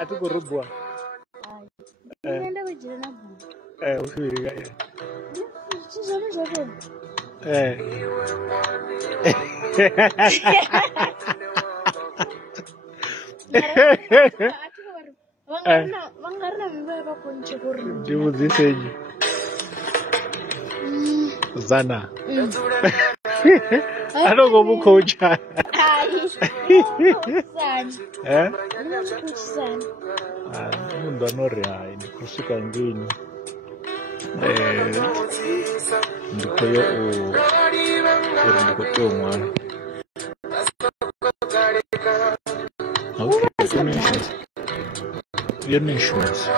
Atuko rubwa. Nenda kujirana bu. Usubiri ya. Wangarna mbeba konche kurni. Ndimu ziseji. Zana. Adogo mukocha. Mundo anorea ni kusuka ngini. Ndikoyo ndiko mwana. Your insurance.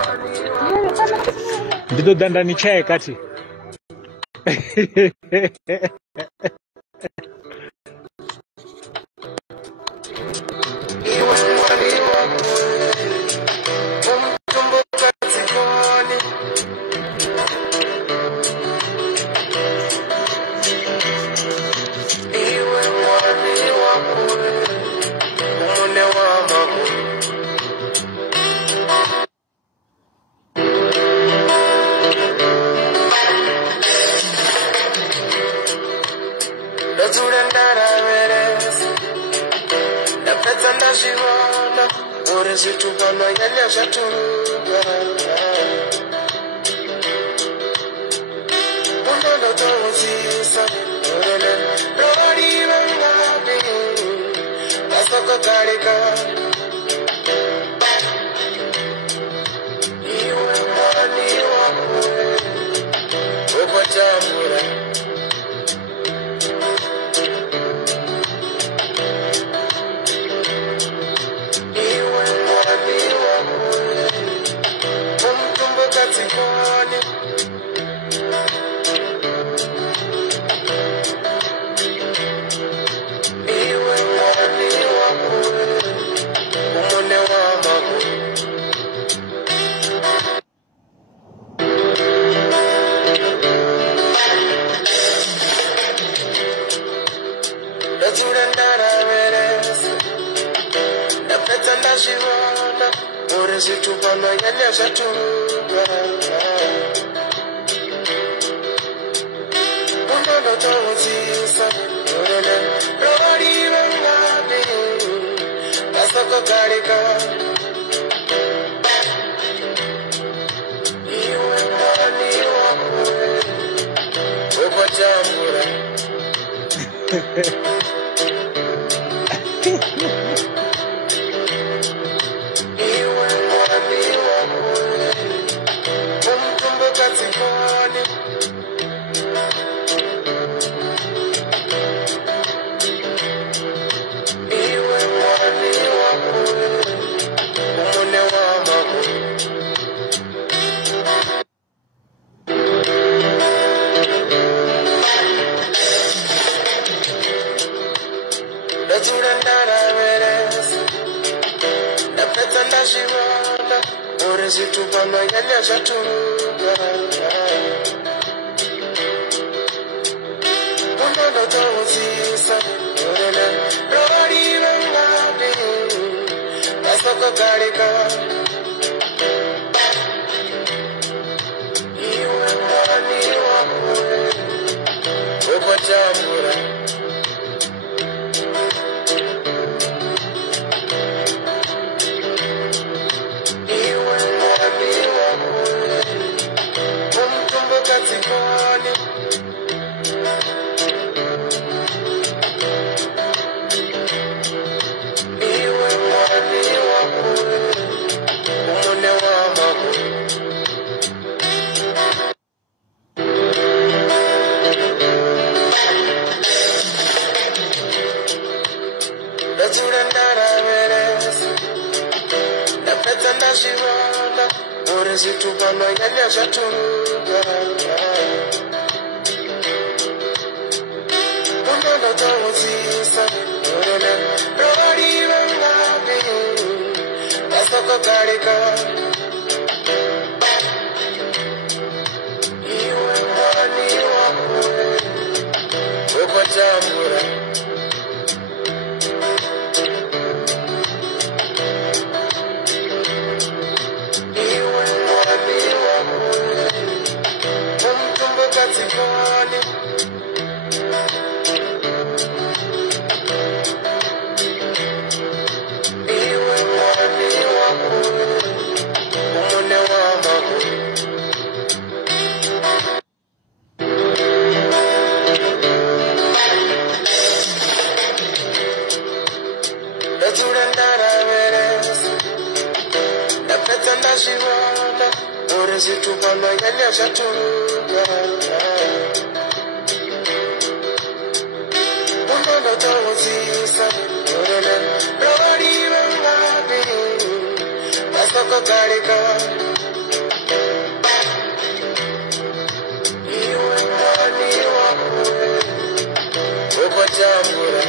Ndido dandani chae kati. napeta ndashivana ore zvitupa manyanya zvaturuka unondotouzisa orena rorive ngapi vasokogarika iwe mwani wakwe ukotambura zvitupa manyanya zvaturuka unondotouzisa orena rorive ngapi vasokogarika iwe mwani wakwe ukotambura zvitupa manyanya zvaturuka unondotouzisa orena rorive ngapi vasokogarika iwe mwani wakwe ukotambura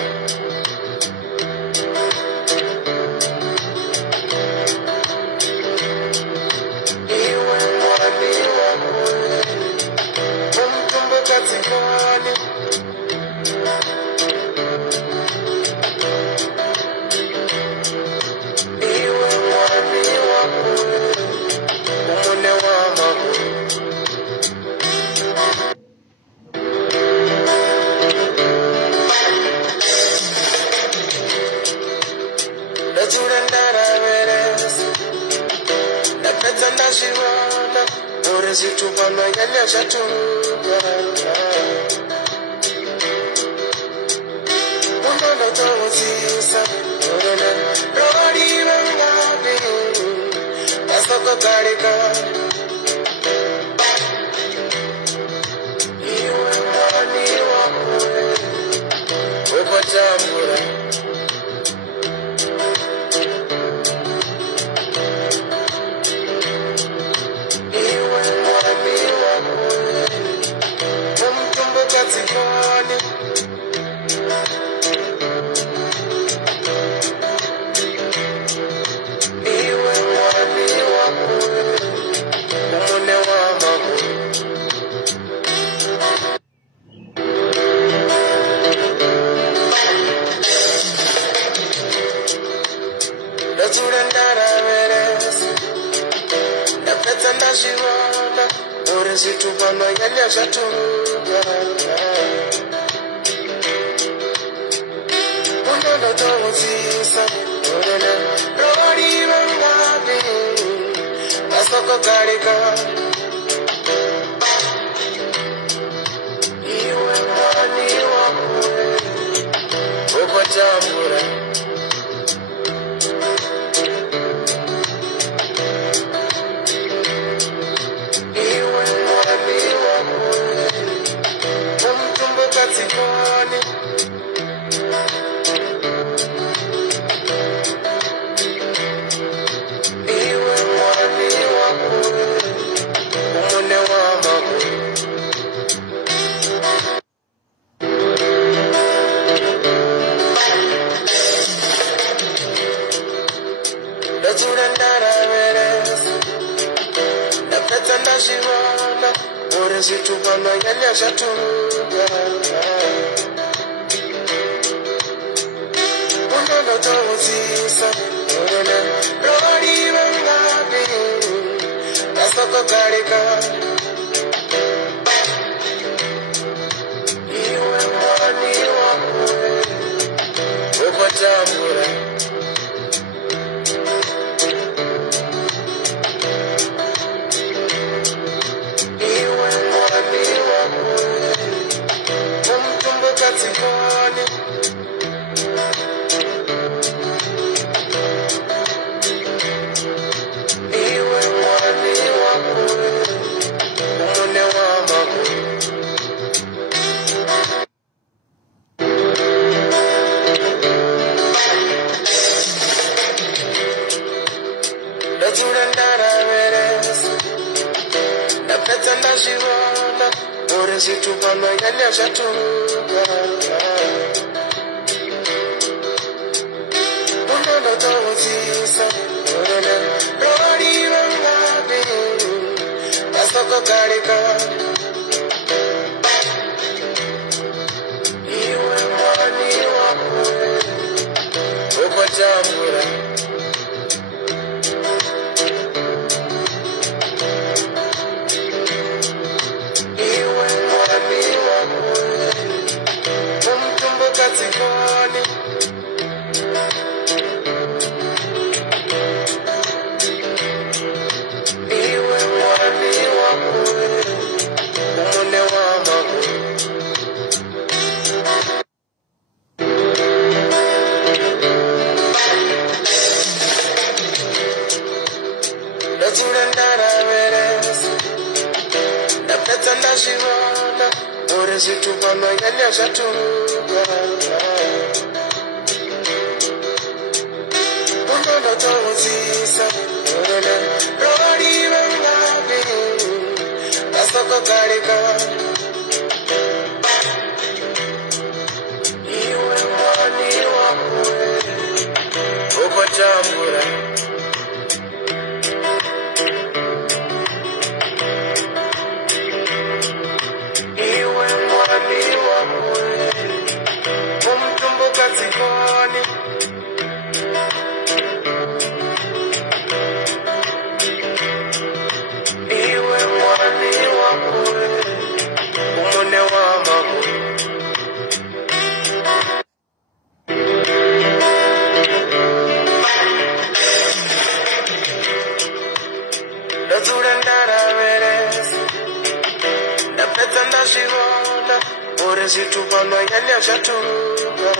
zvitupa manyanya zvaturuka unondotouzisa orena rorive ngapi vasokogarika iwe mwani wakwe ukotambura zvitupa manyanya zvaturuka unondotouzisa orena rorive ngapi vasokogarika iwe mwani wakwe ukotambura iwe mwani wakwe ndazura ndaraveresa ndapedza ndazvivona uri zvitupa manyanya zvaturuka unondotouzisa ona rori vangavi ndasokogarika iwe mwani wakure ukotambura iwe mwani wakure umtumbukatsikoni iwe mwani wakure umune wamakure ndazura ndaraveresa ndapedza ndazvivona uri zvitupa manyanya zvaturuka unondotouzisa ona rori vangavi ndasokogarika iwe mwani wakure ukotambura iwe mwani wakure umtumbukatsikoni iwe mwani wakure umune wamakure ndazura ndaraveresa ndapedza ndazvivona uri zvitupa manyanya zvaturuka unondotouzisa ona rori vangavi ndasokogarika iwe mwani wakure ukotambura iwe mwani wakure umtumbukatsikoni iwe mwani wakure umune wamakure ndazura ndaraveresa ndapedza ndazvivona uri zvitupa manyanya zvaturuka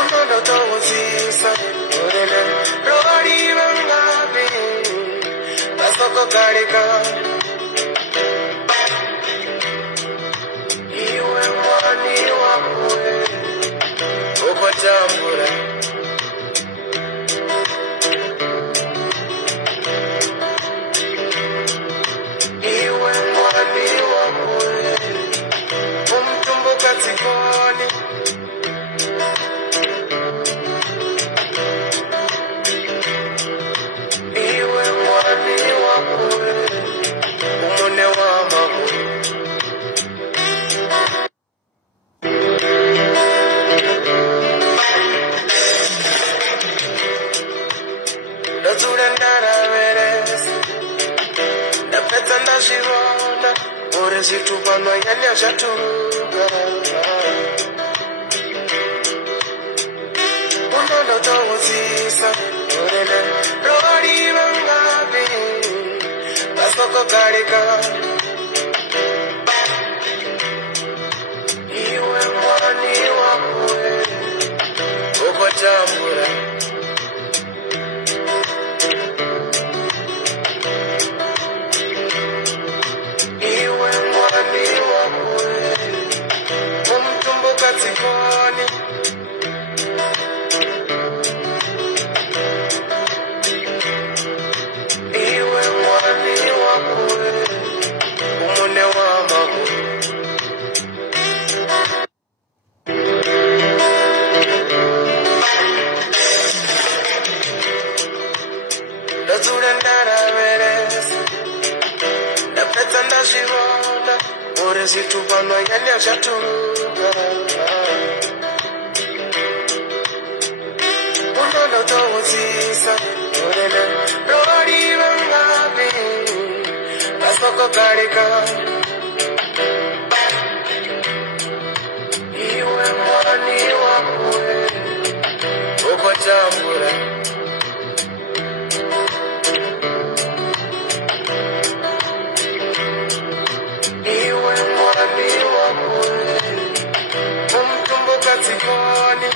unondotouzisa ona rori vangavi ndasokogarika iwe mwani wakure ukotambura iwe mwani wakure umtumbukatsikoni iwe mwani wakure umune wamakure ndazura ndaraveresa ndapedza ndazvivona uri zvitupa manyanya zvaturuka unondotouzisa ona rori vangavi ndasokogarika iwe mwani wakure ukotambura iwe mwani wakure umtumbukatsikoni iwe mwani wakure umune wamakure situpano yanya shatunga unono towuzisa orele rori bangabi asoko karika iwe mwani wakwe ukotambura iwe mwani wakwe umtumbuka tikoni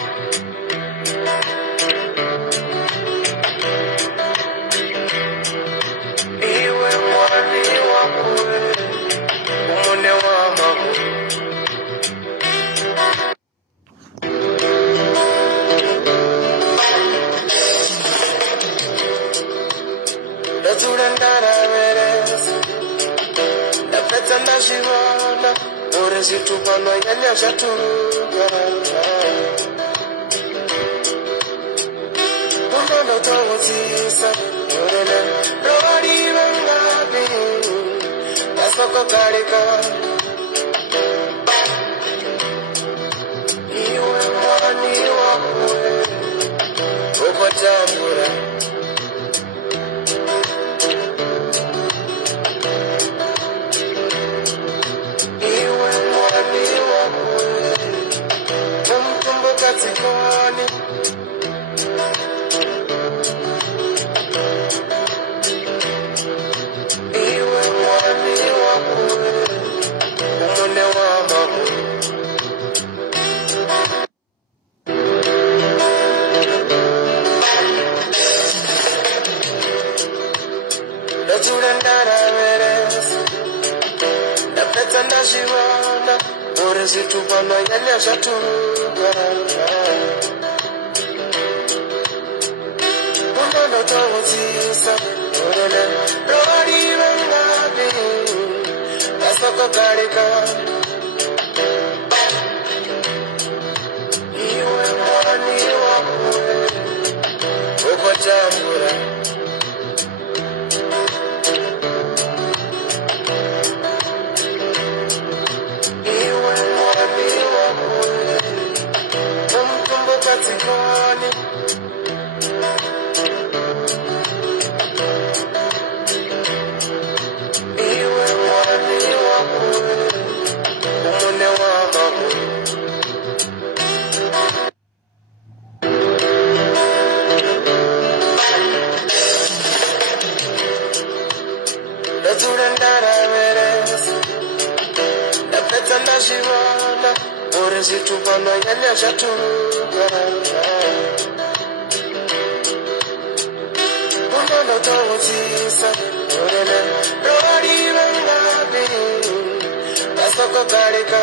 iwe mwani wakwe umune wamamu Nazurandara veres Napetanda shivana Ore situpano yanya shatunga Unono towuzisa Orele rori bangabi Asoko karika iwe mwani wakwe ukotambura iwe mwani wakwe umtumbuka tikoni iwe mwani wakwe umune wamamu Nazurandara veres Napetanda shivana Ore situpano yanya shatunga Unono towuzisa Orele rori bangabi Asoko karika iwe mwani wakwe ukotambura iwe mwani wakwe umtumbuka tikoni iwe mwani wakwe umune wamamu Nazurandara veres Napetanda shivana Ore situpano yanya shatunga Unono towuzisa Orele rori bangabi Asoko karika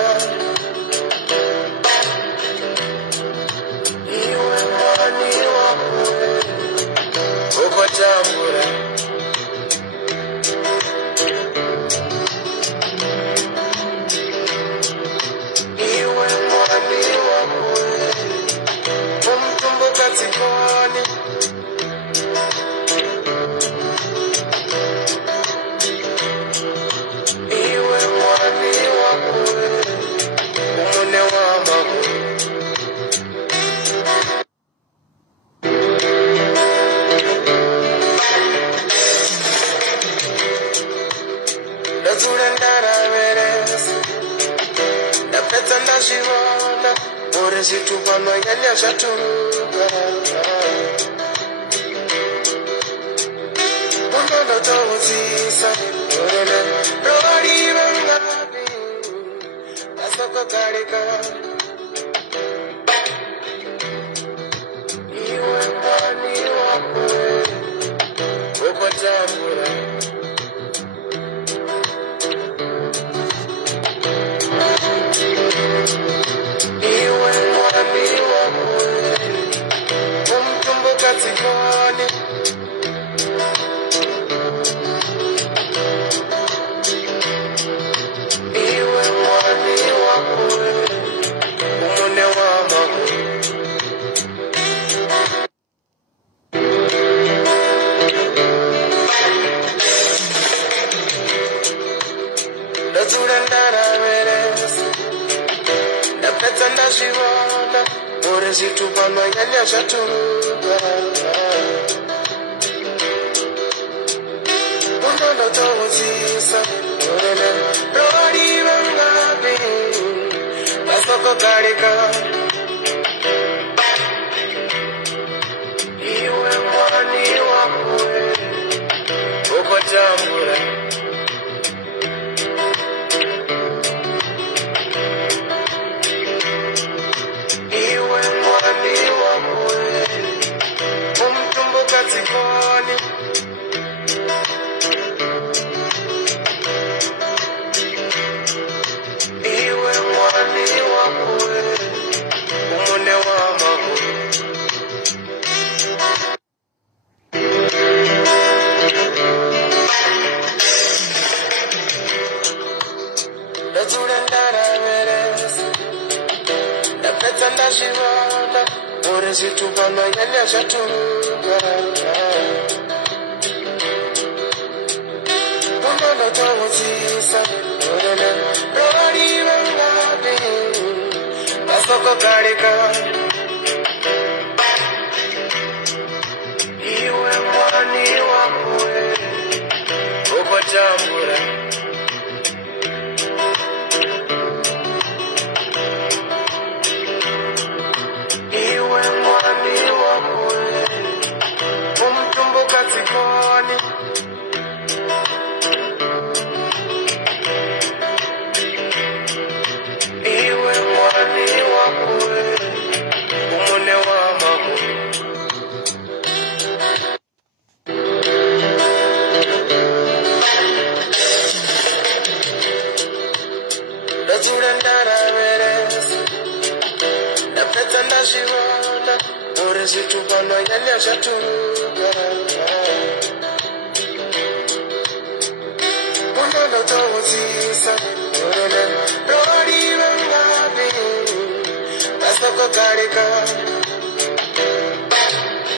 iwe mwani wakwe ukotambura iwe mwani wakwe umtumbuka tikoni iwe mwani wakwe umune wamamu Nazurandara veres Napetanda shivana Ore situpano yanya shatunga Unono towuzisa Orele rori bangabi Asoko karika iwe mwani wakwe ukotambura iwe mwani wakwe umtumbuka tikoni iwe mwani wakwe uri zvitupa manyanya zvaturuka unondotouzisa urene rori vangapi masoko karika iwe mwani wamwe ukotambura iwe mwani wamwe umtumbuka tsikoni iwe mwani wamwe umune wamahu ndazvivana uri zvitupa manyanya zvaturuka unondotouzisa urene rori vangapi masoko karika iwe mwani wamwe ukotambura iwe mwani wamwe umtumbuka tsikoni iwe mwani wamwe umune wamahu ndadzura ndaraveresa ndapedza ndazvivona uri zvitupa manyanya zvaturuka unondotouzisa urene rori vangapi masoko karika